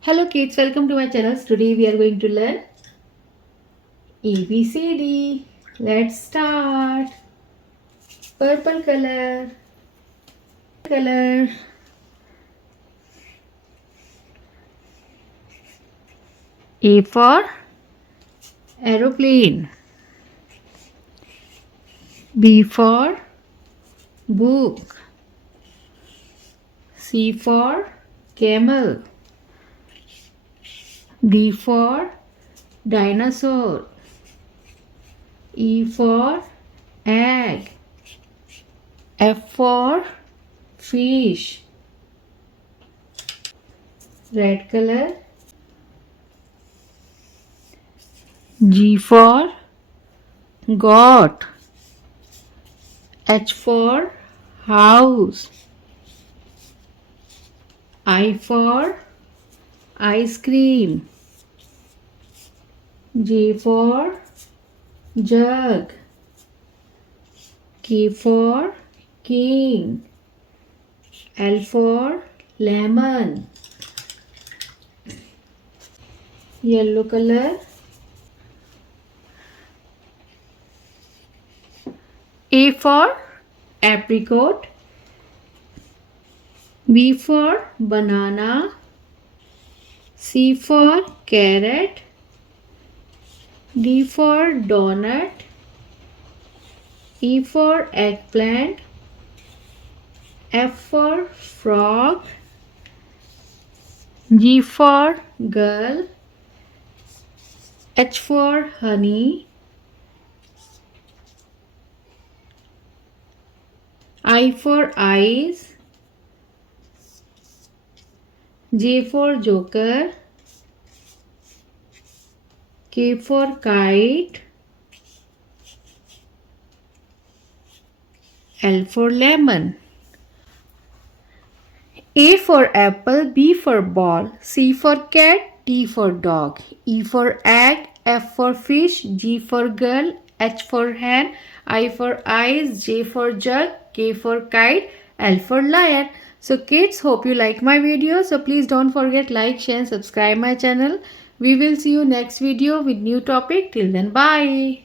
Hello kids, welcome to my channel. Today we are going to learn ABCD. Let's start. Purple color, A for aeroplane, B for book, C for camel, D for dinosaur, E for egg, F for fish. Red color, G for goat, H for house, I for ice cream, J for jug, K for king, L for lemon. Yellow color, A for apricot, B for banana, C for carrot, D for donut, E for eggplant, F for frog, G for girl, H for honey, I for eyes, J for joker, K for kite, L for lemon. A for apple, B for ball, C for cat, D for dog, E for egg, F for fish, G for girl, H for hen, I for eyes, J for jug, K for kite, L for lion. So kids, hope you like my video. So please don't forget like, share and subscribe my channel. We will see you next video with new topic. Till then, bye.